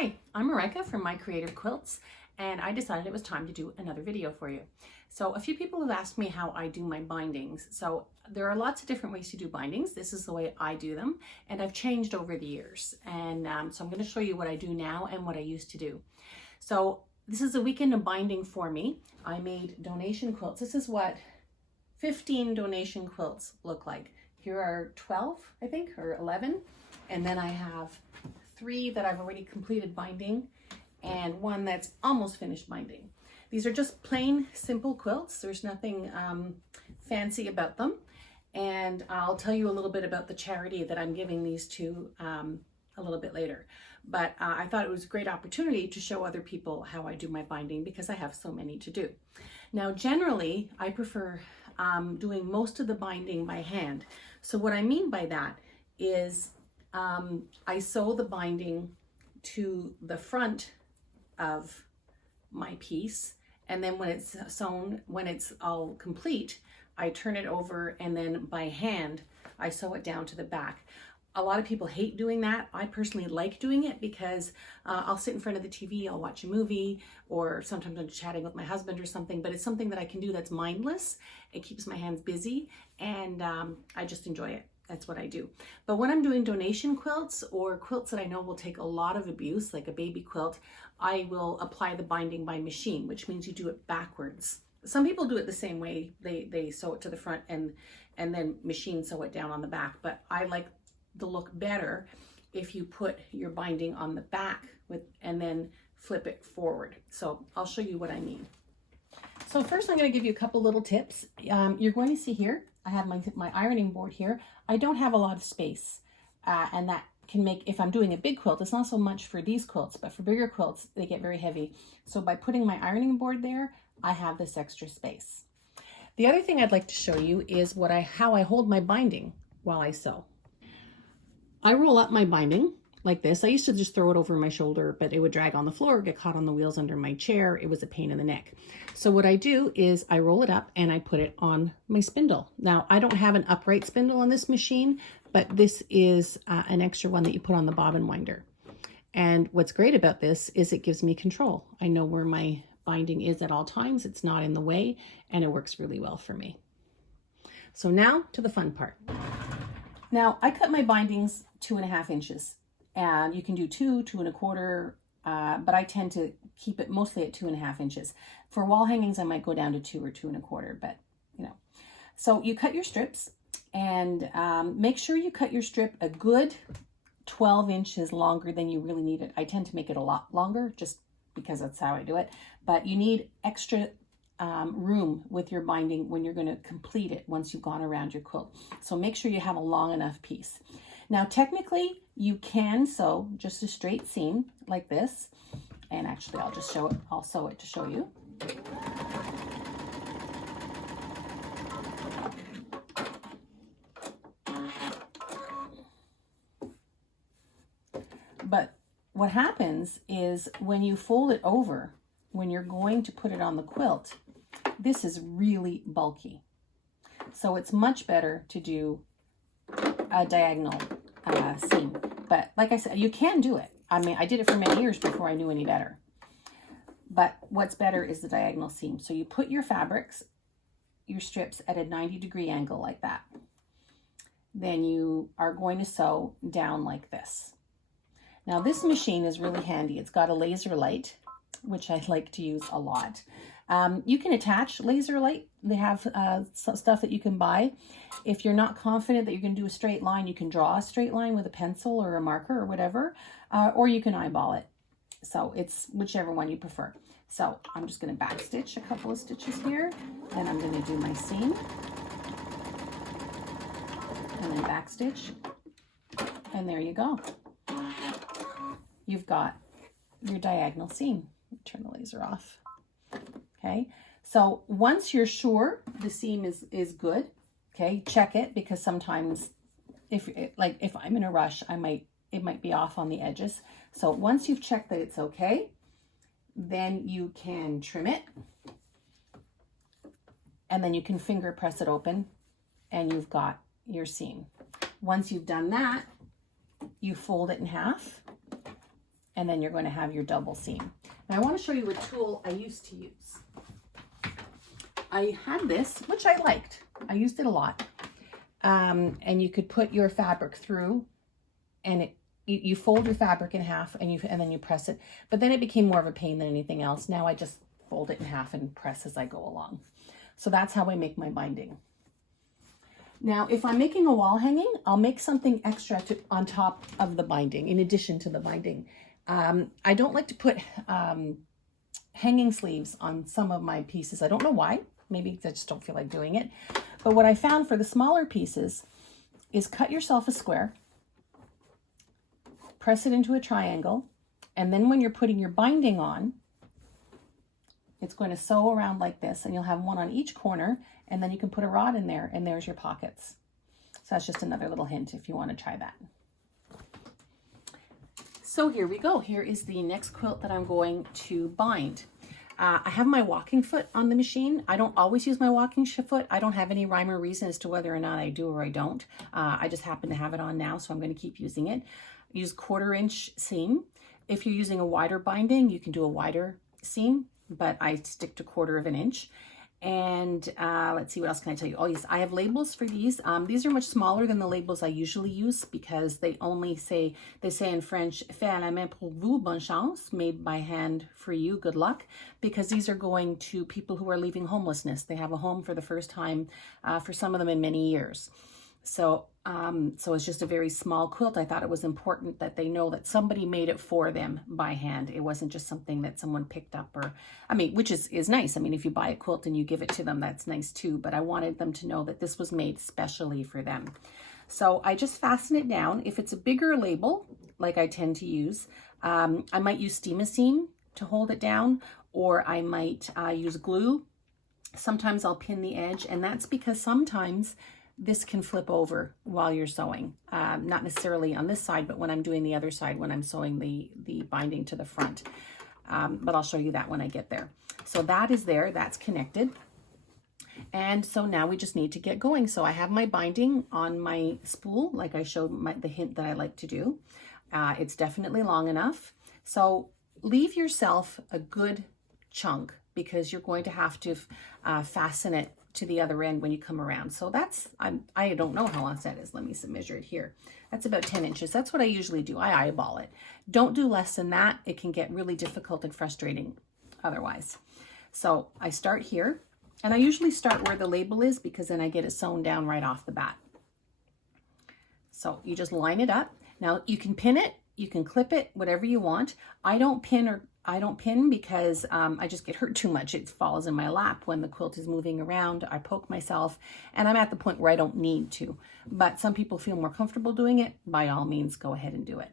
Hi, I'm Marijke from My Creative Quilts, and I decided it was time to do another video for you. So a few people have asked me how I do my bindings. So there are lots of different ways to do bindings. This is the way I do them, and I've changed over the years. And so I'm going to show you what I do now and what I used to do. So this is a weekend of binding for me. I made donation quilts. This is what 15 donation quilts look like. Here are 12, I think, or 11. And then I have 3 that I've already completed binding and 1 that's almost finished binding. These are just plain, simple quilts. There's nothing fancy about them. And I'll tell you a little bit about the charity that I'm giving these to a little bit later. But I thought it was a great opportunity to show other people how I do my binding because I have so many to do. Now, generally, I prefer doing most of the binding by hand. So what I mean by that is I sew the binding to the front of my piece, and then when it's sewn, when it's all complete, I turn it over and then by hand I sew it down to the back. A lot of people hate doing that. I personally like doing it because I'll sit in front of the TV, I'll watch a movie, or sometimes I'm chatting with my husband or something, but it's something that I can do that's mindless. It keeps my hands busy, and I just enjoy it. That's what I do. But when I'm doing donation quilts or quilts that I know will take a lot of abuse, like a baby quilt, I will apply the binding by machine, which means you do it backwards. Some people do it the same way. They sew it to the front and then machine sew it down on the back. But I like the look better if you put your binding on the back and then flip it forward. So I'll show you what I mean. So first I'm going to give you a couple little tips. You're going to see here, I have my ironing board here. I don't have a lot of space, and that can make, if I'm doing a big quilt, it's not so much for these quilts, but for bigger quilts, they get very heavy. So by putting my ironing board there, I have this extra space. The other thing I'd like to show you is how I hold my binding while I sew. I roll up my binding like this. I used to just throw it over my shoulder, but it would drag on the floor, get caught on the wheels under my chair. It was a pain in the neck. So what I do is I roll it up and I put it on my spindle. Now, I don't have an upright spindle on this machine, but this is an extra one that you put on the bobbin winder. And what's great about this is it gives me control. I know where my binding is at all times. It's not in the way, and it works really well for me. So now to the fun part. Now, I cut my bindings 2.5 inches. And you can do 2, 2 1/4, but I tend to keep it mostly at 2.5 inches. For wall hangings, I might go down to 2 or 2 1/4, but you know. So you cut your strips, and make sure you cut your strip a good 12 inches longer than you really need it. I tend to make it a lot longer just because that's how I do it, but you need extra room with your binding when you're going to complete it once you've gone around your quilt. So make sure you have a long enough piece. Now, technically, you can sew just a straight seam like this. And actually, I'll just show it. I'll sew it to show you. But what happens is when you fold it over, when you're going to put it on the quilt, this is really bulky. So it's much better to do a diagonal seam. But like I said, you can do it. I mean, I did it for many years before I knew any better. But what's better is the diagonal seam. So you put your fabrics, your strips at a 90-degree angle like that. Then you are going to sew down like this. Now this machine is really handy. It's got a laser light, which I like to use a lot. You can attach laser light. They have stuff that you can buy. If you're not confident that you're going to do a straight line, you can draw a straight line with a pencil or a marker or whatever, or you can eyeball it. So it's whichever one you prefer. So I'm just going to back stitch a couple of stitches here, and I'm going to do my seam, and then back stitch, and there you go. You've got your diagonal seam. Turn the laser off. Okay, so once you're sure the seam is good, okay, check it, because sometimes if I'm in a rush, it might be off on the edges. So once you've checked that it's okay, then you can trim it, and then you can finger press it open, and you've got your seam. Once you've done that, you fold it in half, and then you're going to have your double seam. Now I want to show you a tool I used to use. I had this, which I liked. I used it a lot. And you could put your fabric through, and you fold your fabric in half, and then you press it. But then it became more of a pain than anything else. Now I just fold it in half and press as I go along. So that's how I make my binding. Now, if I'm making a wall hanging, I'll make something extra on top of the binding, in addition to the binding. I don't like to put hanging sleeves on some of my pieces. I don't know why. Maybe I just don't feel like doing it. But what I found for the smaller pieces is cut yourself a square, press it into a triangle, and then when you're putting your binding on, it's going to sew around like this, and you'll have one on each corner, and then you can put a rod in there, and there's your pockets. So that's just another little hint if you want to try that. So here we go. Here is the next quilt that I'm going to bind. I have my walking foot on the machine. I don't always use my walking foot. I don't have any rhyme or reason as to whether or not I do or I don't. I just happen to have it on now, so I'm going to keep using it. Use 1/4 inch seam. If you're using a wider binding, you can do a wider seam, but I stick to 1/4 inch. And let's see, what else can I tell you? Oh yes, I have labels for these. These are much smaller than the labels I usually use because they say in French, fait à la main pour vous, bonne chance, made by hand for you, good luck, because these are going to people who are leaving homelessness. They have a home for the first time, for some of them in many years. So it's just a very small quilt. I thought it was important that they know that somebody made it for them by hand. It wasn't just something that someone picked up, or, I mean, which is nice. I mean, if you buy a quilt and you give it to them, that's nice too. But I wanted them to know that this was made specially for them. So I just fasten it down. If it's a bigger label, like I tend to use, I might use steam-a-seam to hold it down, or I might use glue. Sometimes I'll pin the edge, and that's because sometimes this can flip over while you're sewing. Not necessarily on this side, but when I'm doing the other side, when I'm sewing the binding to the front. But I'll show you that when I get there. So that is there, that's connected. And so now we just need to get going. So I have my binding on my spool, like I showed the hint that I like to do. It's definitely long enough. So leave yourself a good chunk, because you're going to have to fasten it to the other end when you come around. So that's, I don't know how long that is. Let me measure it here. That's about 10 inches. That's what I usually do. I eyeball it. Don't do less than that. It can get really difficult and frustrating otherwise. So I start here, and I usually start where the label is, because then I get it sewn down right off the bat. So you just line it up. Now you can pin it, you can clip it, whatever you want. I don't pin because I just get hurt too much. It falls in my lap when the quilt is moving around. I poke myself, and I'm at the point where I don't need to. But some people feel more comfortable doing it. By all means, go ahead and do it.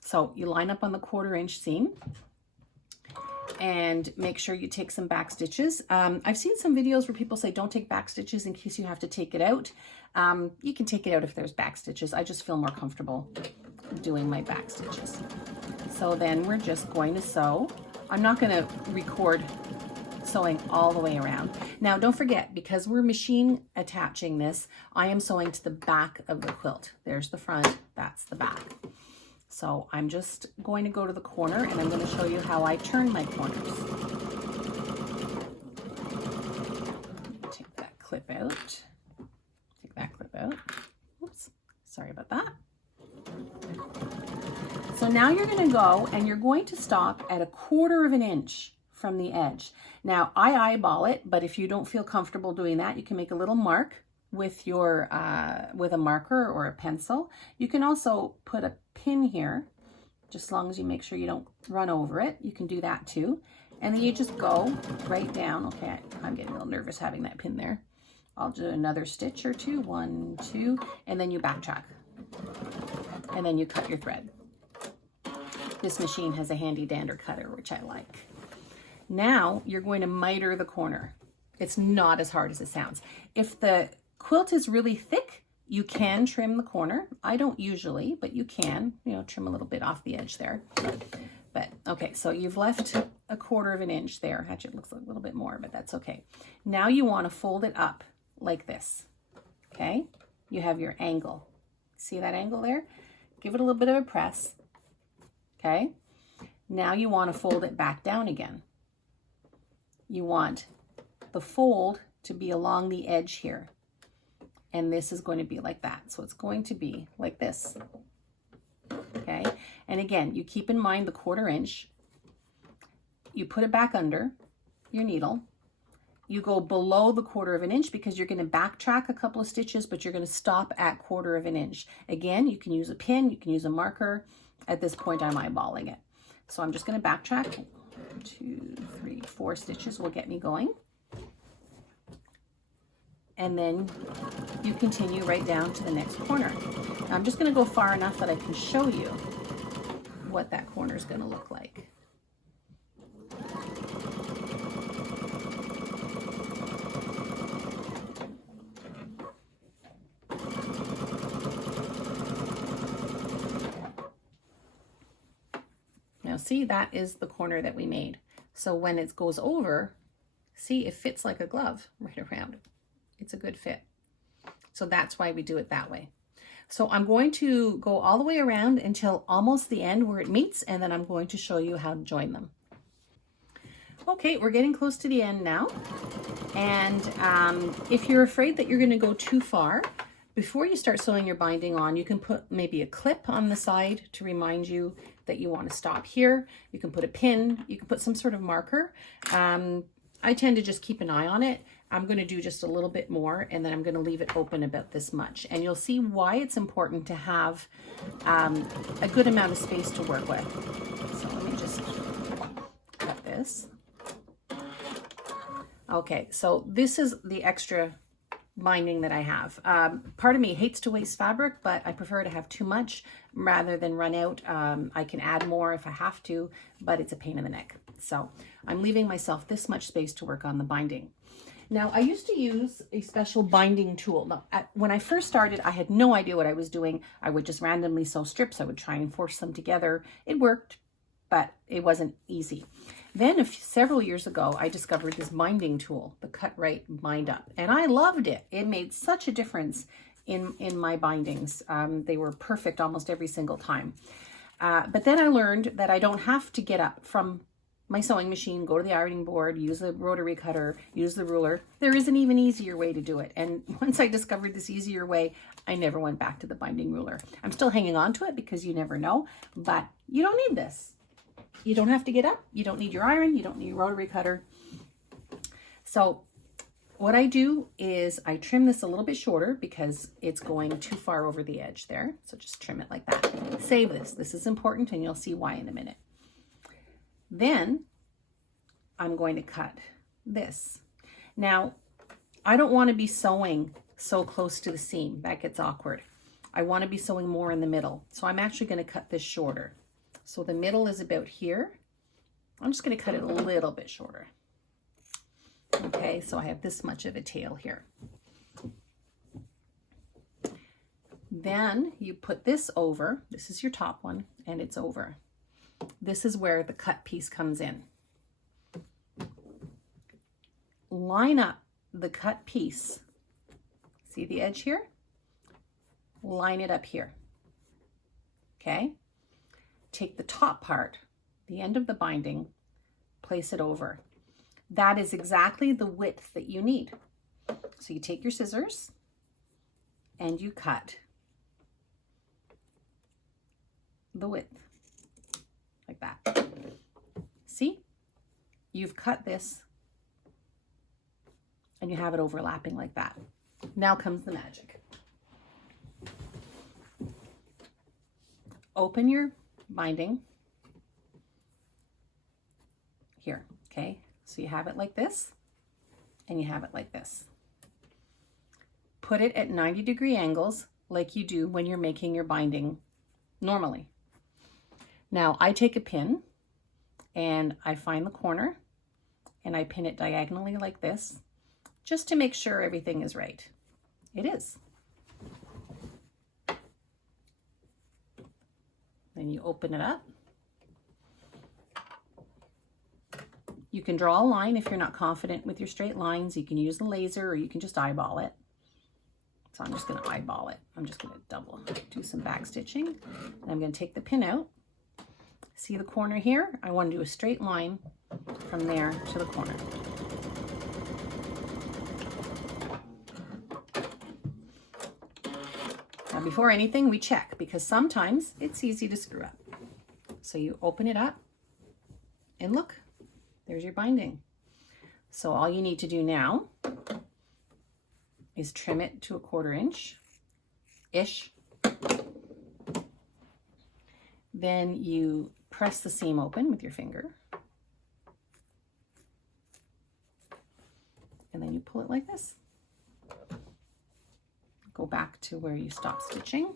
So you line up on the 1/4 inch seam, and make sure you take some back stitches. I've seen some videos where people say don't take back stitches in case you have to take it out. You can take it out if there's back stitches. I just feel more comfortable doing my back stitches. So then we're just going to sew. I'm not going to record sewing all the way around. Now don't forget, because we're machine attaching this, I am sewing to the back of the quilt. There's the front, that's the back. So I'm just going to go to the corner, and I'm going to show you how I turn my corners. Take that clip out. Take that clip out. Oops, sorry about that. So now you're going to go, and you're going to stop at 1/4 inch from the edge. Now I eyeball it, but if you don't feel comfortable doing that, you can make a little mark with your with a marker or a pencil. You can also put a pin here, just as long as you make sure you don't run over it. You can do that too. And then you just go right down. Okay, I'm getting a little nervous having that pin there. I'll do another stitch or two, 1, 2, and then you backtrack. And then you cut your thread. This machine has a handy dander cutter, which I like. Now you're going to miter the corner. It's not as hard as it sounds. If the quilt is really thick, you can trim the corner. I don't usually, but you can, trim a little bit off the edge there. But okay, so you've left 1/4 inch there. Actually, it looks a little bit more, but that's okay. Now you want to fold it up like this, okay? You have your angle. See that angle there? Give it a little bit of a press, okay? Now you want to fold it back down again. You want the fold to be along the edge here. And this is going to be like that. So it's going to be like this. Okay. And again, you keep in mind the 1/4 inch. You put it back under your needle. You go below the 1/4 inch because you're going to backtrack a couple of stitches, but you're going to stop at 1/4 inch. Again, you can use a pin, you can use a marker. At this point, I'm eyeballing it. So I'm just going to backtrack. 1, 2, 3, 4 stitches will get me going. And then you continue right down to the next corner. Now, I'm just going to go far enough that I can show you what that corner is going to look like. Now see, that is the corner that we made. So when it goes over, see, it fits like a glove right around. It's a good fit. So that's why we do it that way. So I'm going to go all the way around until almost the end where it meets, and then I'm going to show you how to join them. Okay, we're getting close to the end now. And if you're afraid that you're going to go too far, before you start sewing your binding on, you can put maybe a clip on the side to remind you that you want to stop here. You can put a pin, you can put some sort of marker. I tend to just keep an eye on it. I'm going to do just a little bit more, and then I'm going to leave it open about this much. And you'll see why it's important to have a good amount of space to work with. So let me just cut this. Okay, so this is the extra binding that I have. Part of me hates to waste fabric, but I prefer to have too much rather than run out. I can add more if I have to, but it's a pain in the neck. So I'm leaving myself this much space to work on the binding. Now, I used to use a special binding tool. Now, when I first started, I had no idea what I was doing. I would just randomly sew strips. I would try and force them together. It worked, but it wasn't easy. Then several years ago, I discovered this binding tool, the Cut Right Bind Up, and I loved it. It made such a difference in my bindings. They were perfect almost every single time. But then I learned that I don't have to get up from my sewing machine, go to the ironing board, use a rotary cutter, use the ruler. There is an even easier way to do it. And once I discovered this easier way, I never went back to the binding ruler. I'm still hanging on to it because you never know, but you don't need this. You don't have to get up. You don't need your iron. You don't need your rotary cutter. So what I do is I trim this a little bit shorter because it's going too far over the edge there. So just trim it like that. Save this. This is important, and you'll see why in a minute. Then I'm going to cut this. Now, I don't want to be sewing so close to the seam. That gets awkward. I want to be sewing more in the middle. So I'm actually going to cut this shorter. So the middle is about here. I'm just going to cut it a little bit shorter. Okay, so I have this much of a tail here. Then you put this over. This is your top one, and it's over. This is where the cut piece comes in. Line up the cut piece. See the edge here? Line it up here. Okay? Take the top part, the end of the binding, place it over. That is exactly the width that you need. So you take your scissors and you cut the width. Like that. See? You've cut this and you have it overlapping like that. Now comes the magic. Open your binding here, okay? So you have it like this and you have it like this. Put it at 90-degree angles like you do when you're making your binding normally. Now I take a pin and I find the corner and I pin it diagonally like this just to make sure everything is right. It is. Then you open it up. You can draw a line if you're not confident with your straight lines. You can use the laser or you can just eyeball it. So I'm just going to eyeball it. I'm just going to do some back stitching. And I'm going to take the pin out. See the corner here? I want to do a straight line from there to the corner. Now before anything, we check, because sometimes it's easy to screw up. So you open it up and look, there's your binding. So all you need to do now is trim it to 1/4 inch-ish. Then you press the seam open with your finger. And then you pull it like this. Go back to where you stopped stitching.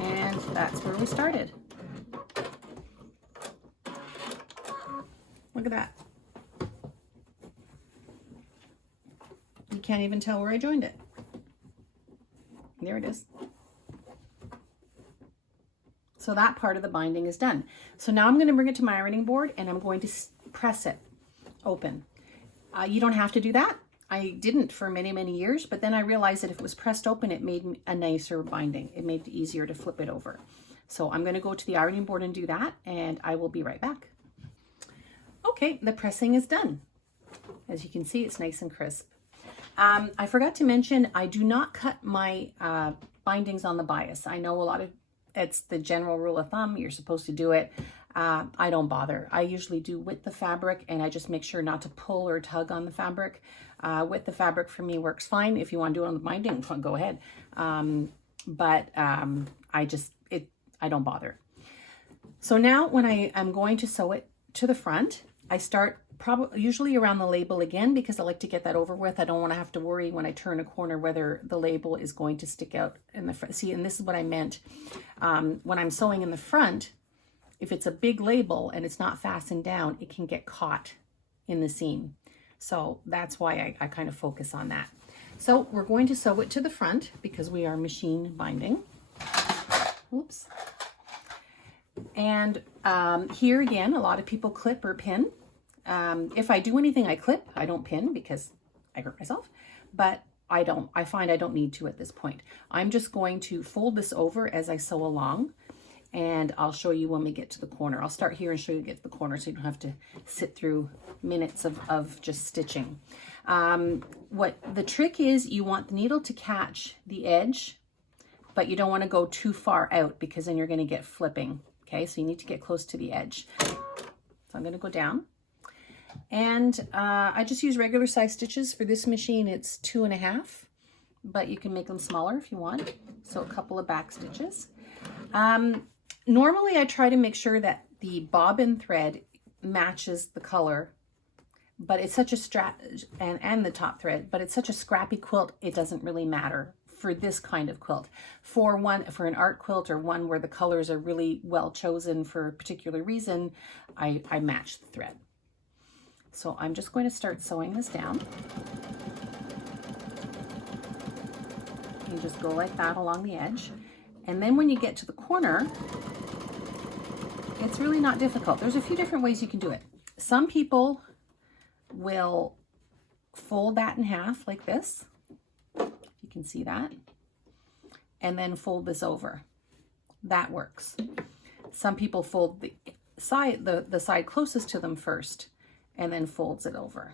And that's where we started. Look at that. You can't even tell where I joined it. There it is. So that part of the binding is done. So now I'm going to bring it to my ironing board and I'm going to press it open. You don't have to do that. I didn't for many, many years, but then I realized that if it was pressed open, it made a nicer binding. It made it easier to flip it over. So I'm going to go to the ironing board and do that, and I will be right back. Okay, the pressing is done. As you can see, it's nice and crisp. I forgot to mention, I do not cut my bindings on the bias. I know it's the general rule of thumb, you're supposed to do it. I don't bother. I usually do with the fabric, and I just make sure not to pull or tug on the fabric. With the fabric for me works fine. If you want to do it on the binding, go ahead. I don't bother. So now when I am going to sew it to the front, I start usually around the label again, because I like to get that over with. I don't want to have to worry when I turn a corner whether the label is going to stick out in the front. See, and this is what I meant. When I'm sewing in the front, if it's a big label and it's not fastened down, it can get caught in the seam. So that's why I kind of focus on that. So we're going to sew it to the front because we are machine binding. Oops. And here again, a lot of people clip or pin. If I do anything, I clip. I don't pin because I hurt myself, but I find I don't need to at this point. I'm just going to fold this over as I sew along, and I'll show you when we get to the corner. I'll start here and show you get to the corner so you don't have to sit through minutes of just stitching. What the trick is, you want the needle to catch the edge, but you don't want to go too far out because then you're going to get flipping. Okay, so you need to get close to the edge. So I'm going to go down. And I just use regular size stitches. For this machine, it's 2.5, but you can make them smaller if you want. So a couple of back stitches. Normally, I try to make sure that the bobbin thread matches the color, but it's such a and the top thread, but it's such a scrappy quilt, it doesn't really matter for this kind of quilt. For an art quilt or one where the colors are really well chosen for a particular reason, I match the thread. So I'm just going to start sewing this down. You just go like that along the edge. And then when you get to the corner, it's really not difficult. There's a few different ways you can do it. Some people will fold that in half like this. You can see that. And then fold this over. That works. Some people fold the side closest to them first and then folds it over.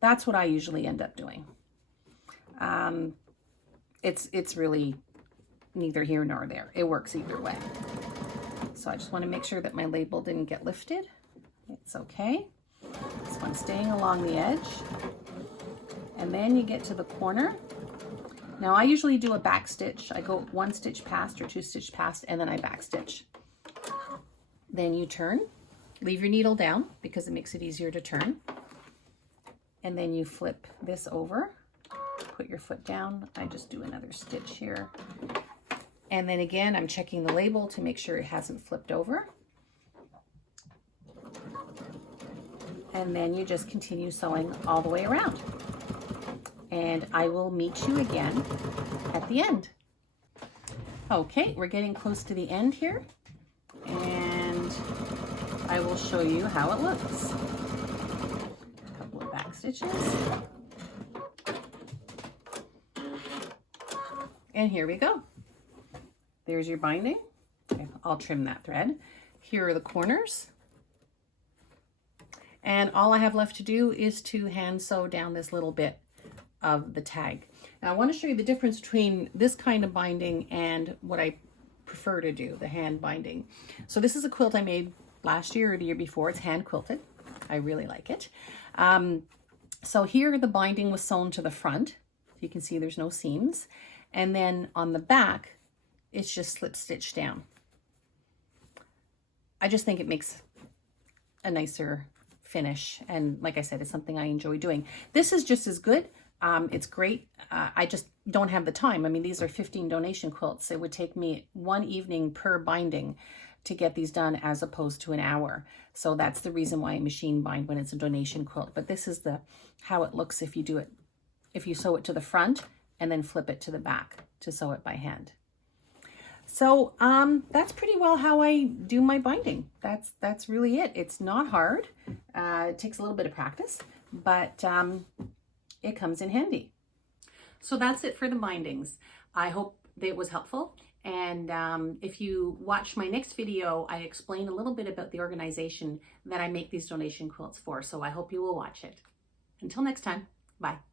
That's what I usually end up doing. It's really neither here nor there. It works either way. So I just want to make sure that my label didn't get lifted. It's okay. So I'm staying along the edge. And then you get to the corner. Now I usually do a back stitch. I go 1 stitch past or 2 stitch past, and then I back stitch. Then you turn, leave your needle down because it makes it easier to turn. And then you flip this over, put your foot down. I just do another stitch here. And then again, I'm checking the label to make sure it hasn't flipped over. And then you just continue sewing all the way around. And I will meet you again at the end. Okay, we're getting close to the end here, and I will show you how it looks. A couple of back stitches. And here we go. There's your binding. Okay, I'll trim that thread. Here are the corners. And all I have left to do is to hand sew down this little bit of the tag. Now I want to show you the difference between this kind of binding and what I prefer to do, the hand binding. So this is a quilt I made last year or the year before. It's hand quilted. I really like it. So here the binding was sewn to the front. You can see there's no seams. And then on the back, it's just slip stitched down. I just think it makes a nicer finish. And like I said, it's something I enjoy doing. This is just as good. It's great. I just don't have the time. I mean, these are 15 donation quilts. It would take me 1 evening per binding to get these done as opposed to an hour. So that's the reason why I machine bind when it's a donation quilt. But this is how it looks if you do it, if you sew it to the front and then flip it to the back to sew it by hand. So that's pretty well how I do my binding. That's really it. It's not hard. It takes a little bit of practice, but it comes in handy. So that's it for the bindings. I hope that it was helpful. And if you watch my next video, I explain a little bit about the organization that I make these donation quilts for. So I hope you will watch it. Until next time, bye.